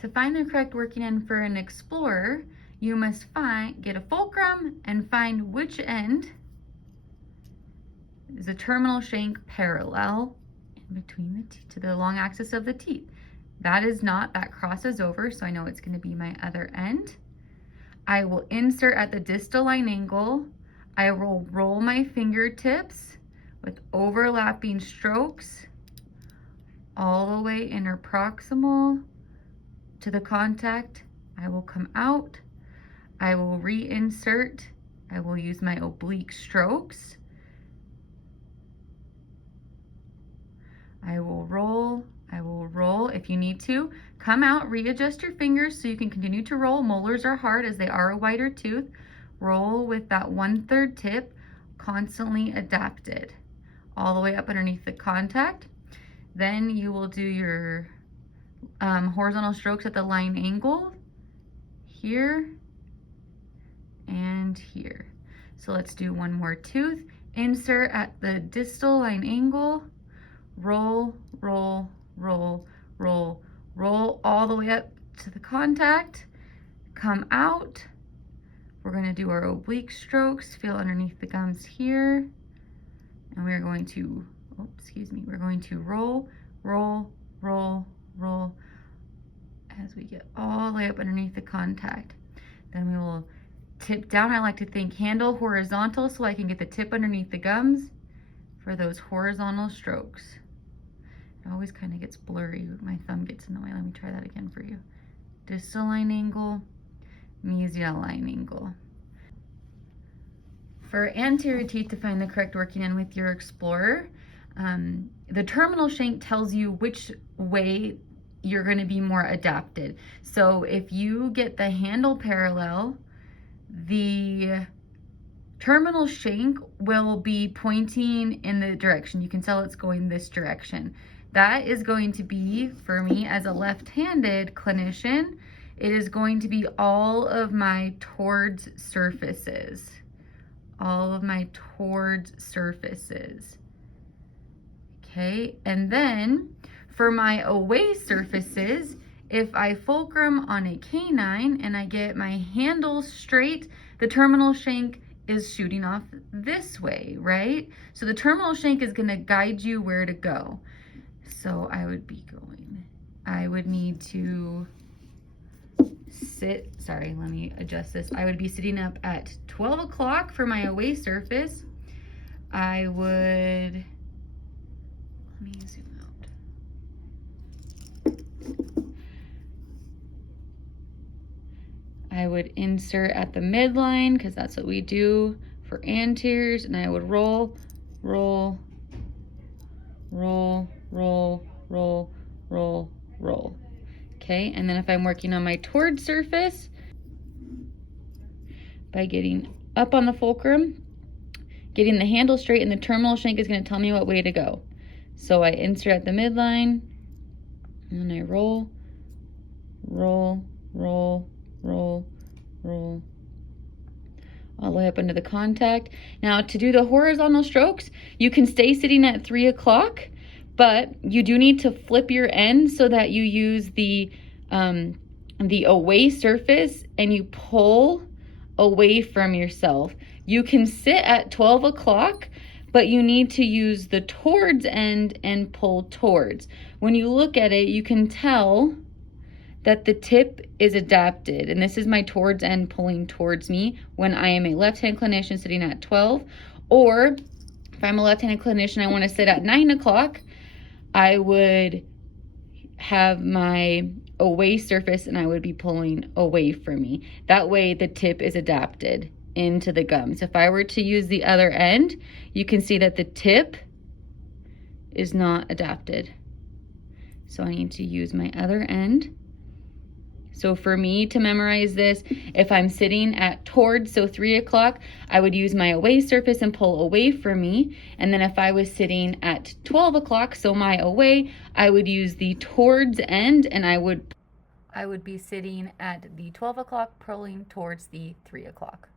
To find the correct working end for an explorer, you must get a fulcrum and find which end is the terminal shank parallel in between to the long axis of the teeth. That is not, that crosses over, so I know it's going to be my other end. I will insert at the distal line angle. I will roll my fingertips with overlapping strokes all the way interproximal to the contact. I will come out. I will reinsert. I will use my oblique strokes. I will roll. If you need to, come out, readjust your fingers so you can continue to roll. Molars are hard as they are a wider tooth. Roll with that 1/3 tip, constantly adapted, all the way up underneath the contact. Then you will do your horizontal strokes at the line angle, here and here. So let's do one more tooth. Insert at the distal line angle, roll, roll, roll, roll, roll all the way up to the contact, come out. We're going to do our oblique strokes, feel underneath the gums here, and we're going to, we're going to roll, roll, roll, roll as we get all the way up underneath the contact. Then we will tip down. I like to think handle horizontal so I can get the tip underneath the gums for those horizontal strokes. It always kind of gets blurry. My thumb gets in the way. Let me try that again for you. Distal line angle, mesial line angle. For anterior teeth, to find the correct working end with your explorer, the terminal shank tells you which way you're going to be more adapted. So if you get the handle parallel, the terminal shank will be pointing in the direction. You can tell it's going this direction. That is going to be, for me as a left-handed clinician, it is going to be all of my towards surfaces. All of my towards surfaces. Okay, and then for my away surfaces, if I fulcrum on a canine and I get my handle straight, the terminal shank is shooting off this way, right? So the terminal shank is going to guide you where to go. So I would need to sit, sorry, let me adjust this. I would be sitting up at 12 o'clock for my away surface. I would, let me zoom out. I would insert at the midline because that's what we do for anteriors, and I would roll, roll, roll, roll, roll, roll, roll. Okay, and then if I'm working on my toward surface, by getting up on the fulcrum, getting the handle straight, and the terminal shank is going to tell me what way to go. So I insert at the midline, and I roll, roll, roll, roll, roll, all the way up into the contact. Now to do the horizontal strokes, you can stay sitting at 3 o'clock, but you do need to flip your end so that you use the away surface and you pull away from yourself. You can sit at 12 o'clock, but you need to use the towards end and pull towards. When you look at it, you can tell that the tip is adapted, and this is my towards end pulling towards me when I am a left-hand clinician sitting at 12, or if I'm a left-handed clinician, I want to sit at 9 o'clock, I would have my away surface and I would be pulling away from me. That way the tip is adapted into the gums. If I were to use the other end, you can see that the tip is not adapted. So I need to use my other end. So for me to memorize this, if I'm sitting at towards, so 3 o'clock, I would use my away surface and pull away from me. And then if I was sitting at 12 o'clock, so my away, I would use the towards end and I would be sitting at the 12 o'clock, pulling towards the 3 o'clock.